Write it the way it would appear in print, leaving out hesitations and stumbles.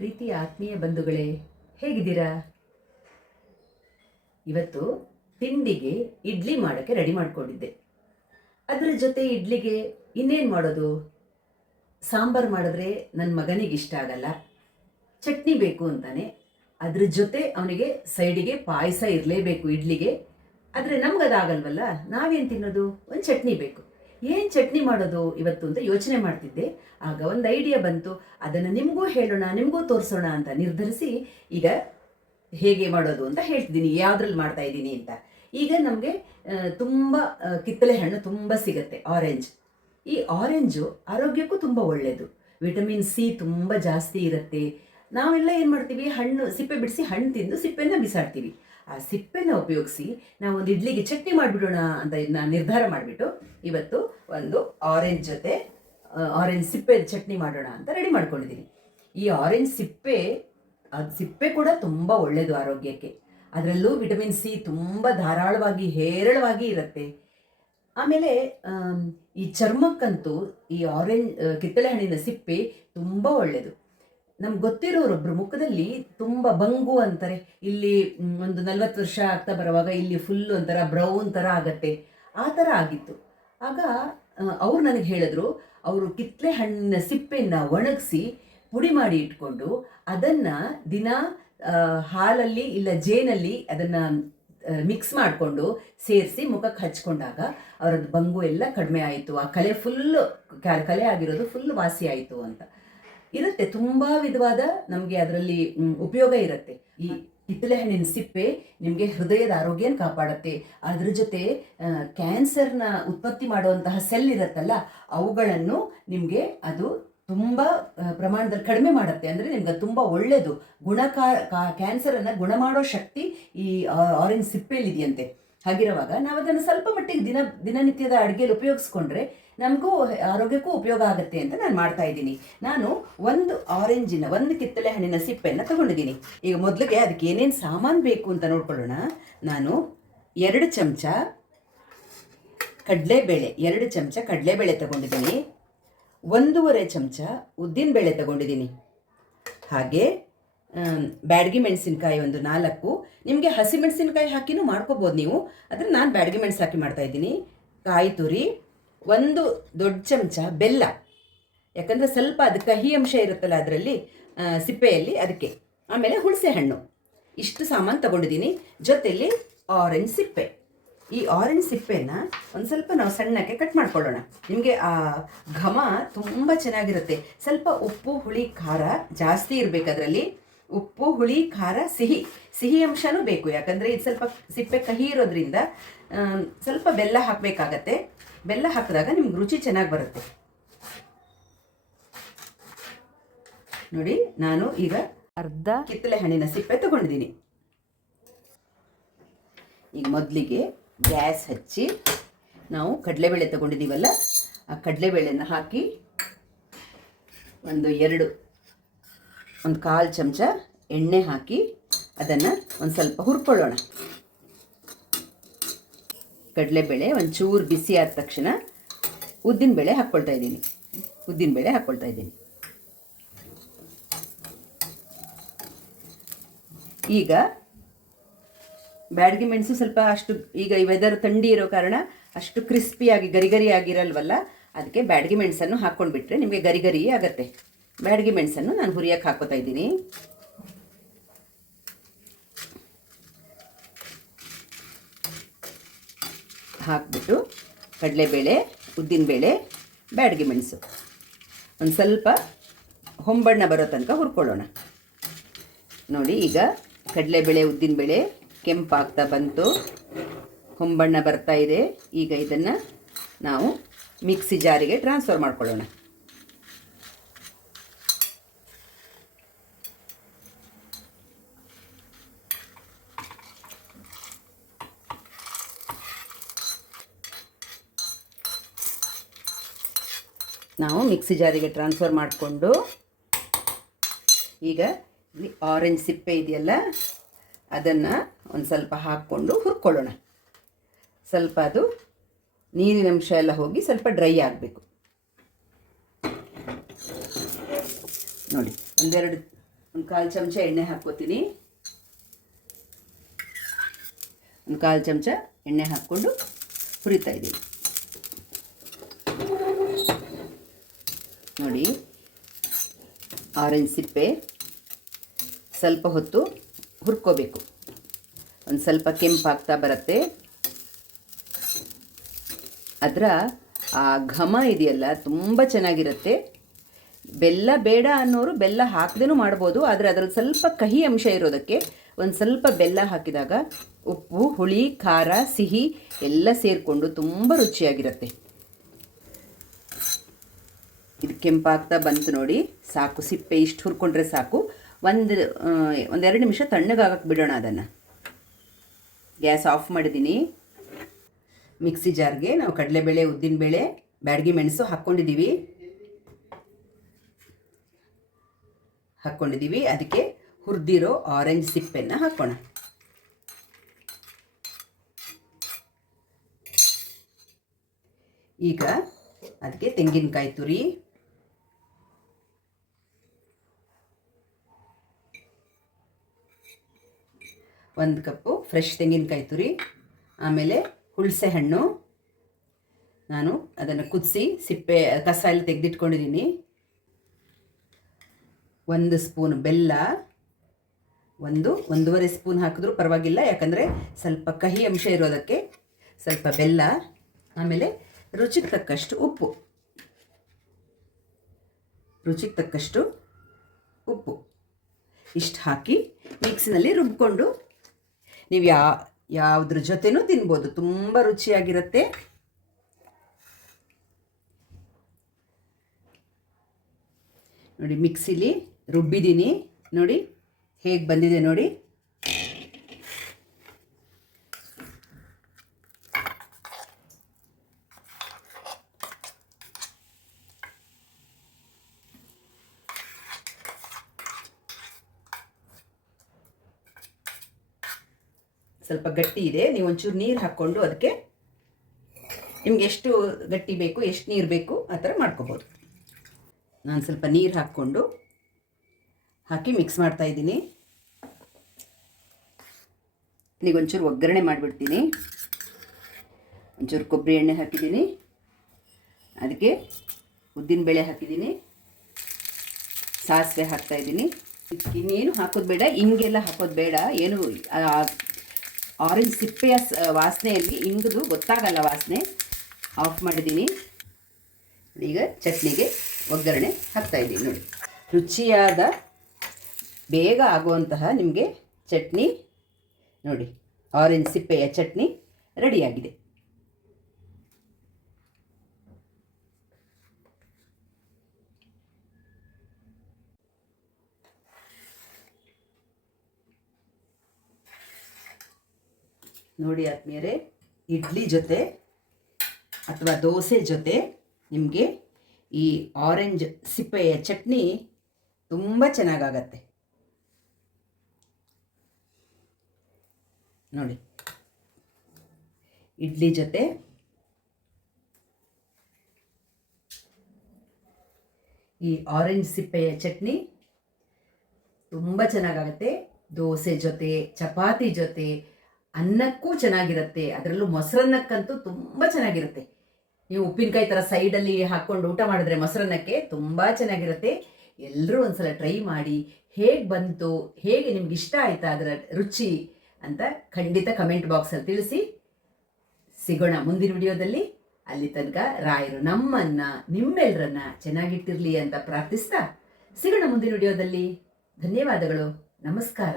ಪ್ರೀತಿಯ ಆತ್ಮೀಯ ಬಂಧುಗಳೇ, ಹೇಗಿದ್ದೀರಾ? ಇವತ್ತು ತಿಂಡಿಗೆ ಇಡ್ಲಿ ಮಾಡೋಕ್ಕೆ ರೆಡಿ ಮಾಡ್ಕೊಂಡಿದ್ದೆ. ಅದರ ಜೊತೆ ಇಡ್ಲಿಗೆ ಇನ್ನೇನು ಮಾಡೋದು? ಸಾಂಬಾರು ಮಾಡಿದ್ರೆ ನನ್ನ ಮಗನಿಗೆ ಇಷ್ಟ ಆಗಲ್ಲ, ಚಟ್ನಿ ಬೇಕು ಅಂತಾನೆ. ಅದ್ರ ಜೊತೆ ಅವನಿಗೆ ಸೈಡಿಗೆ ಪಾಯಸ ಇರಲೇಬೇಕು ಇಡ್ಲಿಗೆ. ಆದರೆ ನಮ್ಗದಾಗಲ್ವಲ್ಲ, ನಾವೇನು ತಿನ್ನೋದು? ಒಂದು ಚಟ್ನಿ ಬೇಕು. ಏನು ಚಟ್ನಿ ಮಾಡೋದು ಇವತ್ತು ಅಂತ ಯೋಚನೆ ಮಾಡ್ತಿದ್ದೆ. ಆಗ ಒಂದು ಐಡಿಯಾ ಬಂತು, ಅದನ್ನು ನಿಮಗೂ ಹೇಳೋಣ, ನಿಮಗೂ ತೋರಿಸೋಣ ಅಂತ ನಿರ್ಧರಿಸಿ ಈಗ ಹೇಗೆ ಮಾಡೋದು ಅಂತ ಹೇಳ್ತಿದ್ದೀನಿ, ಯಾವುದ್ರಲ್ಲಿ ಮಾಡ್ತಾ ಇದ್ದೀನಿ ಅಂತ. ಈಗ ನಮಗೆ ತುಂಬ ಕಿತ್ತಳೆ ಹಣ್ಣು ತುಂಬ ಸಿಗುತ್ತೆ, ಆರೆಂಜ್. ಈ ಆರೆಂಜು ಆರೋಗ್ಯಕ್ಕೂ ತುಂಬ ಒಳ್ಳೆಯದು. ವಿಟಮಿನ್ ಸಿ ತುಂಬ ಜಾಸ್ತಿ ಇರುತ್ತೆ. ನಾವೆಲ್ಲ ಏನು ಮಾಡ್ತೀವಿ, ಹಣ್ಣು ಸಿಪ್ಪೆ ಬಿಡಿಸಿ ಹಣ್ಣು ತಿಂದು ಸಿಪ್ಪೆನ ಬಿಸಾಡ್ತೀವಿ. ಆ ಸಿಪ್ಪೆನ ಉಪಯೋಗಿಸಿ ನಾವು ಒಂದು ಇಡ್ಲಿಗೆ ಚಟ್ನಿ ಮಾಡಿಬಿಡೋಣ ಅಂತ ನಾನು ನಿರ್ಧಾರ ಮಾಡಿಬಿಟ್ಟು ಇವತ್ತು ಒಂದು ಆರೆಂಜ್ ಜೊತೆ ಆರೆಂಜ್ ಸಿಪ್ಪೆ ಚಟ್ನಿ ಮಾಡೋಣ ಅಂತ ರೆಡಿ ಮಾಡ್ಕೊಂಡಿದ್ದೀನಿ. ಈ ಆರೆಂಜ್ ಸಿಪ್ಪೆ ಕೂಡ ತುಂಬ ಒಳ್ಳೆಯದು ಆರೋಗ್ಯಕ್ಕೆ. ಅದರಲ್ಲೂ ವಿಟಮಿನ್ ಸಿ ತುಂಬ ಧಾರಾಳವಾಗಿ ಹೇರಳವಾಗಿ ಇರುತ್ತೆ. ಆಮೇಲೆ ಈ ಚರ್ಮಕ್ಕಂತೂ ಈ ಆರೆಂಜ್ ಕಿತ್ತಳೆ ಹಣ್ಣಿನ ಸಿಪ್ಪೆ ತುಂಬ ಒಳ್ಳೆಯದು. ನಮ್ಗೆ ಗೊತ್ತಿರೋರೊಬ್ಬರು ಮುಖದಲ್ಲಿ ತುಂಬ ಬಂಗು ಅಂತಾರೆ, ಇಲ್ಲಿ ಒಂದು 40 ವರ್ಷ ಆಗ್ತಾ ಬರುವಾಗ ಇಲ್ಲಿ ಫುಲ್ಲು ಒಂಥರ ಬ್ರೌನ್ ಥರ ಆಗತ್ತೆ, ಆ ಥರ ಆಗಿತ್ತು. ಆಗ ಅವ್ರು ನನಗೆ ಹೇಳಿದ್ರು, ಅವರು ಕಿತ್ತಳೆ ಹಣ್ಣಿನ ಸಿಪ್ಪೆಯನ್ನು ಒಣಗಿಸಿ ಪುಡಿ ಮಾಡಿ ಇಟ್ಕೊಂಡು ಅದನ್ನು ದಿನ ಹಾಲಲ್ಲಿ ಇಲ್ಲ ಜೇನಲ್ಲಿ ಅದನ್ನು ಮಿಕ್ಸ್ ಮಾಡಿಕೊಂಡು ಸೇರಿಸಿ ಮುಖಕ್ಕೆ ಹಚ್ಕೊಂಡಾಗ ಅವರದ್ದು ಬಂಗು ಎಲ್ಲ ಕಡಿಮೆ ಆಯಿತು, ಆ ಕಲೆ ಫುಲ್ಲು ಕಲೆ ಆಗಿರೋದು ಫುಲ್ ವಾಸಿ ಆಯಿತು ಅಂತ. ಇರುತ್ತೆ ತುಂಬ ವಿಧವಾದ ನಮಗೆ ಅದರಲ್ಲಿ ಉಪಯೋಗ ಇರುತ್ತೆ. ಈ ಕಿತ್ತಳೆ ಹಣ್ಣಿನ ಸಿಪ್ಪೆ ನಿಮಗೆ ಹೃದಯದ ಆರೋಗ್ಯನ ಕಾಪಾಡುತ್ತೆ. ಅದ್ರ ಜೊತೆ ಕ್ಯಾನ್ಸರ್ನ ಉತ್ಪತ್ತಿ ಮಾಡುವಂತಹ ಸೆಲ್ ಇರುತ್ತಲ್ಲ, ಅವುಗಳನ್ನು ನಿಮಗೆ ಅದು ತುಂಬ ಪ್ರಮಾಣದಲ್ಲಿ ಕಡಿಮೆ ಮಾಡುತ್ತೆ. ಅಂದರೆ ನಿಮ್ಗೆ ತುಂಬ ಒಳ್ಳೆಯದು, ಕ್ಯಾನ್ಸರನ್ನು ಗುಣ ಮಾಡೋ ಶಕ್ತಿ ಈ ಆರೆಂಜ್ ಸಿಪ್ಪೆಯಲ್ಲಿದೆಯಂತೆ. ಹಾಗಿರುವಾಗ ನಾವು ಅದನ್ನು ಸ್ವಲ್ಪ ಮಟ್ಟಿಗೆ ದಿನನಿತ್ಯದ ಅಡುಗೆಯಲ್ಲಿ ಉಪಯೋಗಿಸ್ಕೊಂಡ್ರೆ ನಮಗೂ ಆರೋಗ್ಯಕ್ಕೂ ಉಪಯೋಗ ಆಗುತ್ತೆ ಅಂತ ನಾನು ಮಾಡ್ತಾ ಇದ್ದೀನಿ. ನಾನು ಒಂದು ಕಿತ್ತಳೆ ಹಣ್ಣಿನ ಸಿಪ್ಪೆಯನ್ನು ತಗೊಂಡಿದ್ದೀನಿ. ಈಗ ಮೊದಲಿಗೆ ಅದಕ್ಕೆ ಏನೇನು ಸಾಮಾನು ಬೇಕು ಅಂತ ನೋಡ್ಕೊಳ್ಳೋಣ. ನಾನು 2 ಚಮಚ ಕಡಲೆಬೇಳೆ ತಗೊಂಡಿದ್ದೀನಿ. 1.5 ಚಮಚ ಉದ್ದಿನಬೇಳೆ ತಗೊಂಡಿದ್ದೀನಿ. ಹಾಗೆ ಬ್ಯಾಡಗಿ ಮೆಣಸಿನ್ಕಾಯಿ ಒಂದು 4. ನಿಮಗೆ ಹಸಿಮೆಣಸಿನ್ಕಾಯಿ ಹಾಕಿನೂ ಮಾಡ್ಕೋಬೋದು ನೀವು, ಆದರೆ ನಾನು ಬ್ಯಾಡಗಿ ಮೆಣಸು ಹಾಕಿ ಮಾಡ್ತಾಯಿದ್ದೀನಿ. ಕಾಯಿ ತುರಿ, 1 ದೊಡ್ಡ ಚಮಚ ಬೆಲ್ಲ, ಯಾಕಂದರೆ ಸ್ವಲ್ಪ ಅದು ಕಹಿ ಅಂಶ ಇರುತ್ತಲ್ಲ ಅದರಲ್ಲಿ ಸಿಪ್ಪೆಯಲ್ಲಿ, ಅದಕ್ಕೆ. ಆಮೇಲೆ ಹುಣಸೆ ಹಣ್ಣು. ಇಷ್ಟು ಸಾಮಾನು ತಗೊಂಡಿದ್ದೀನಿ. ಜೊತೆಯಲ್ಲಿ ಆರೆಂಜ್ ಸಿಪ್ಪೆ. ಈ ಆರೆಂಜ್ ಸಿಪ್ಪೆನ ಒಂದು ಸ್ವಲ್ಪ ನಾವು ಸಣ್ಣಕ್ಕೆ ಕಟ್ ಮಾಡ್ಕೊಳ್ಳೋಣ. ನಿಮಗೆ ಆ ಘಮ ತುಂಬ ಚೆನ್ನಾಗಿರುತ್ತೆ. ಸ್ವಲ್ಪ ಉಪ್ಪು ಹುಳಿ ಖಾರ ಜಾಸ್ತಿ ಇರಬೇಕು ಅದರಲ್ಲಿ. ಉಪ್ಪು ಹುಳಿ ಖಾರ ಸಿಹಿ ಅಂಶನೂ ಬೇಕು, ಯಾಕಂದರೆ ಇದು ಸ್ವಲ್ಪ ಸಿಪ್ಪೆ ಕಹಿ ಇರೋದ್ರಿಂದ ಸ್ವಲ್ಪ ಬೆಲ್ಲ ಹಾಕಬೇಕಾಗತ್ತೆ. ಬೆಲ್ಲ ಹಾಕಿದಾಗ ನಿಮ್ಗೆ ರುಚಿ ಚೆನ್ನಾಗಿ ಬರುತ್ತೆ. ನೋಡಿ, ನಾನು ಈಗ ಅರ್ಧ ಕಿತ್ತಳೆ ಹಣ್ಣಿನ ಸಿಪ್ಪೆ ತಗೊಂಡಿದ್ದೀನಿ. ಈಗ ಮೊದಲಿಗೆ ಗ್ಯಾಸ್ ಹಚ್ಚಿ ನಾವು ಕಡಲೆಬೇಳೆ ತಗೊಂಡಿದ್ದೀವಲ್ಲ, ಆ ಕಡಲೆಬೇಳೆನ ಹಾಕಿ ಒಂದು 1/4 ಚಮಚ ಎಣ್ಣೆ ಹಾಕಿ ಅದನ್ನು ಒಂದು ಸ್ವಲ್ಪ ಹುರ್ಕೊಳ್ಳೋಣ. ಕಡಲೆಬೇಳೆ ಒಂಚೂರು ಬಿಸಿ ಆದ ತಕ್ಷಣ ಉದ್ದಿನಬೇಳೆ ಹಾಕ್ಕೊಳ್ತಾ ಇದ್ದೀನಿ. ಈಗ ಬ್ಯಾಡಗಿ ಮೆಣಸು ಸ್ವಲ್ಪ ಅಷ್ಟು, ಈಗ ಈ ವೆದರ್ ಥಂಡಿ ಇರೋ ಕಾರಣ ಅಷ್ಟು ಕ್ರಿಸ್ಪಿಯಾಗಿ ಗರಿ ಆಗಿರಲ್ವಲ್ಲ, ಅದಕ್ಕೆ ಬ್ಯಾಡಗಿ ಮೆಣಸನ್ನು ಹಾಕ್ಕೊಂಡ್ಬಿಟ್ರೆ ನಿಮಗೆ ಗರಿ ಆಗುತ್ತೆ. ಬ್ಯಾಡಗಿ ಮೆಣಸನ್ನು ನಾನು ಹುರಿಯಕ್ಕೆ ಹಾಕೋತಾ ಇದ್ದೀನಿ. ಹಾಕ್ಬಿಟ್ಟು ಕಡಲೆಬೇಳೆ, ಉದ್ದಿನಬೇಳೆ, ಬ್ಯಾಡಗಿ ಮೆಣಸು ಒಂದು ಸ್ವಲ್ಪ ಹೊಂಬಣ್ಣ ಬರೋ ತನಕ ಹುರ್ಕೊಳ್ಳೋಣ. ನೋಡಿ, ಈಗ ಕಡಲೆಬೇಳೆ ಉದ್ದಿನಬೇಳೆ ಕೆಂಪಾಗ್ತಾ ಬಂತು, ಹೊಂಬಣ್ಣ ಬರ್ತಾ ಇದೆ. ಈಗ ಇದನ್ನು ನಾವು ಮಿಕ್ಸಿ ಜಾರಿಗೆ ಟ್ರಾನ್ಸ್ಫರ್ ಮಾಡ್ಕೊಳ್ಳೋಣ. ನಾವು ಮಿಕ್ಸಿ ಜಾರಿಗೆ ಟ್ರಾನ್ಸ್ಫರ್ ಮಾಡಿಕೊಂಡು ಈಗ ಆರೆಂಜ್ ಸಿಪ್ಪೆ ಇದೆಯಲ್ಲ, ಅದನ್ನು ಒಂದು ಸ್ವಲ್ಪ ಹಾಕ್ಕೊಂಡು ಹುರ್ಕೊಳ್ಳೋಣ. ಸ್ವಲ್ಪ ಅದು ನೀರಿನ ಅಂಶ ಎಲ್ಲ ಹೋಗಿ ಸ್ವಲ್ಪ ಡ್ರೈ ಆಗಬೇಕು. ನೋಡಿ, ಒಂದೆರಡು ಒಂದು 1/4 ಚಮಚ ಎಣ್ಣೆ ಹಾಕ್ಕೋತೀನಿ. ಒಂದು 1/4 ಚಮಚ ಎಣ್ಣೆ ಹಾಕ್ಕೊಂಡು ಹುರಿತಾ ಇದ್ದೀನಿ. ನೋಡಿ, ಆರೆಂಜ್ ಸಿಪ್ಪೆ ಸ್ವಲ್ಪ ಹೊತ್ತು ಹುರ್ಕೋಬೇಕು. ಒಂದು ಸ್ವಲ್ಪ ಕೆಂಪಾಗ್ತಾ ಬರುತ್ತೆ. ಅದರ ಆ ಘಮ ಇದೆಯಲ್ಲ ತುಂಬ ಚೆನ್ನಾಗಿರುತ್ತೆ. ಬೆಲ್ಲ ಬೇಡ ಅನ್ನೋರು ಬೆಲ್ಲ ಹಾಕದೇನೂ ಮಾಡ್ಬೋದು. ಆದರೆ ಅದರಲ್ಲಿ ಸ್ವಲ್ಪ ಕಹಿ ಅಂಶ ಇರೋದಕ್ಕೆ ಒಂದು ಸ್ವಲ್ಪ ಬೆಲ್ಲ ಹಾಕಿದಾಗ ಉಪ್ಪು, ಹುಳಿ, ಖಾರ, ಸಿಹಿ ಎಲ್ಲ ಸೇರಿಕೊಂಡು ತುಂಬ ರುಚಿಯಾಗಿರುತ್ತೆ. ಇದು ಕೆಂಪಾಗ್ತಾ ಬಂತು ನೋಡಿ, ಸಾಕು. ಸಿಪ್ಪೆ ಇಷ್ಟು ಹುರ್ಕೊಂಡ್ರೆ ಸಾಕು. ಒಂದೆರಡು ನಿಮಿಷ ತಣ್ಣಗಾಗಕ್ಕೆ ಬಿಡೋಣ. ಅದನ್ನು ಗ್ಯಾಸ್ ಆಫ್ ಮಾಡಿದ್ದೀನಿ. ಮಿಕ್ಸಿ ಜಾರ್ಗೆ ನಾವು ಕಡಲೆಬೇಳೆ, ಉದ್ದಿನಬೇಳೆ, ಬ್ಯಾಡಗಿ ಮೆಣಸು ಹಾಕ್ಕೊಂಡಿದ್ದೀವಿ. ಅದಕ್ಕೆ ಹುರಿದಿರೋ ಆರೆಂಜ್ ಸಿಪ್ಪೆಯನ್ನು ಹಾಕೋಣ. ಈಗ ಅದಕ್ಕೆ ತೆಂಗಿನಕಾಯಿ ತುರಿ, ಒಂದು ಕಪ್ಪು ಫ್ರೆಶ್ ತೆಂಗಿನಕಾಯಿ ತುರಿ, ಆಮೇಲೆ ಹುಣಸೆ ಹಣ್ಣು. ನಾನು ಅದನ್ನು ಕುದಿಸಿ ಸಿಪ್ಪೆ ಕಸ ಎಲ್ಲ ತೆಗೆದಿಟ್ಕೊಂಡಿದ್ದೀನಿ. 1 ಸ್ಪೂನ್ ಬೆಲ್ಲ, 1-1.5 ಸ್ಪೂನ್ ಹಾಕಿದ್ರೂ ಪರವಾಗಿಲ್ಲ, ಯಾಕಂದರೆ ಸ್ವಲ್ಪ ಕಹಿ ಅಂಶ ಇರೋದಕ್ಕೆ ಸ್ವಲ್ಪ ಬೆಲ್ಲ. ಆಮೇಲೆ ರುಚಿಗೆ ತಕ್ಕಷ್ಟು ಉಪ್ಪು ಇಷ್ಟು ಹಾಕಿ ಮಿಕ್ಸಿನಲ್ಲಿ ರುಬ್ಕೊಂಡು ನೀವು ಯಾವುದ್ರ ಜೊತೆನೂ ತಿನ್ಬೋದು. ತುಂಬ ರುಚಿಯಾಗಿರುತ್ತೆ. ನೋಡಿ, ಮಿಕ್ಸಿಲಿ ರುಬ್ಬಿದ್ದೀನಿ. ನೋಡಿ ಹೇಗೆ ಬಂದಿದೆ ನೋಡಿ. ಸ್ವಲ್ಪ ಗಟ್ಟಿ ಇದೆ. ನೀವು ಒಂಚೂರು ನೀರು ಹಾಕ್ಕೊಂಡು ಅದಕ್ಕೆ ನಿಮ್ಗೆ ಎಷ್ಟು ಗಟ್ಟಿ ಬೇಕು, ಎಷ್ಟು ನೀರು ಬೇಕು ಆ ಥರ ಮಾಡ್ಕೋಬೋದು. ನಾನು ಸ್ವಲ್ಪ ನೀರು ಹಾಕಿ ಮಿಕ್ಸ್ ಮಾಡ್ತಾ ಇದ್ದೀನಿ. ಈಗ ಒಂಚೂರು ಒಗ್ಗರಣೆ ಮಾಡಿಬಿಡ್ತೀನಿ. ಒಂಚೂರು ಕೊಬ್ಬರಿ ಎಣ್ಣೆ ಹಾಕಿದ್ದೀನಿ, ಅದಕ್ಕೆ ಉದ್ದಿನಬೇಳೆ ಹಾಕಿದ್ದೀನಿ, ಸಾಸಿವೆ ಹಾಕ್ತಾಯಿದ್ದೀನಿ. ಇನ್ನೇನು ಹಾಕೋದು ಬೇಡ, ಹಿಂಗೆಲ್ಲ ಹಾಕೋದು ಬೇಡ. ಏನು ಆರೆಂಜ್ ಸಿಪ್ಪೆಯ ವಾಸನೆಯಲ್ಲಿ ಇಂಗುದು ಗೊತ್ತಾಗಲ್ಲ ವಾಸನೆ. ಆಫ್ ಮಾಡಿದ್ದೀನಿ. ಈಗ ಚಟ್ನಿಗೆ ಒಗ್ಗರಣೆ ಹಾಕ್ತಾಯಿದ್ದೀನಿ. ನೋಡಿ, ರುಚಿಯಾದ ಬೇಗ ಆಗುವಂತಹ ನಿಮಗೆ ಚಟ್ನಿ ನೋಡಿ, ಆರೆಂಜ್ ಸಿಪ್ಪೆಯ ಚಟ್ನಿ ರೆಡಿಯಾಗಿದೆ. ನೋಡಿ ಆತ್ಮೀಯರೇ, ಇಡ್ಲಿ ಜೊತೆ ಅಥವಾ ದೋಸೆ ಜೊತೆ ನಿಮಗೆ ಈ ಆರೆಂಜ್ ಸಿಪ್ಪೆಯ ಚಟ್ನಿ ತುಂಬ ಚೆನ್ನಾಗಾಗತ್ತೆ. ನೋಡಿ, ಇಡ್ಲಿ ಜೊತೆ ಈ ಆರೆಂಜ್ ಸಿಪ್ಪೆಯ ಚಟ್ನಿ ತುಂಬ ಚೆನ್ನಾಗಾಗತ್ತೆ. ದೋಸೆ ಜೊತೆ, ಚಪಾತಿ ಜೊತೆ, ಅನ್ನಕ್ಕೂ ಚೆನ್ನಾಗಿರುತ್ತೆ. ಅದರಲ್ಲೂ ಮೊಸರನ್ನಕ್ಕಂತೂ ತುಂಬ ಚೆನ್ನಾಗಿರುತ್ತೆ. ನೀವು ಉಪ್ಪಿನಕಾಯಿ ಥರ ಸೈಡಲ್ಲಿ ಹಾಕ್ಕೊಂಡು ಊಟ ಮಾಡಿದ್ರೆ ಮೊಸರನ್ನಕ್ಕೆ ತುಂಬ ಚೆನ್ನಾಗಿರುತ್ತೆ. ಎಲ್ಲರೂ ಒಂದ್ಸಲ ಟ್ರೈ ಮಾಡಿ, ಹೇಗೆ ಬಂತು, ಹೇಗೆ ನಿಮ್ಗೆ ಇಷ್ಟ ಆಯಿತಾ ಅದರ ರುಚಿ ಅಂತ ಖಂಡಿತ ಕಮೆಂಟ್ ಬಾಕ್ಸಲ್ಲಿ ತಿಳಿಸಿ. ಸಿಗೋಣ ಮುಂದಿನ ವಿಡಿಯೋದಲ್ಲಿ. ಅಲ್ಲಿ ತನಕ ರಾಯರು ನಿಮ್ಮೆಲ್ಲರನ್ನ ಚೆನ್ನಾಗಿಟ್ಟಿರಲಿ ಅಂತ ಪ್ರಾರ್ಥಿಸ್ತಾ ಸಿಗೋಣ ಮುಂದಿನ ವಿಡಿಯೋದಲ್ಲಿ. ಧನ್ಯವಾದಗಳು. ನಮಸ್ಕಾರ.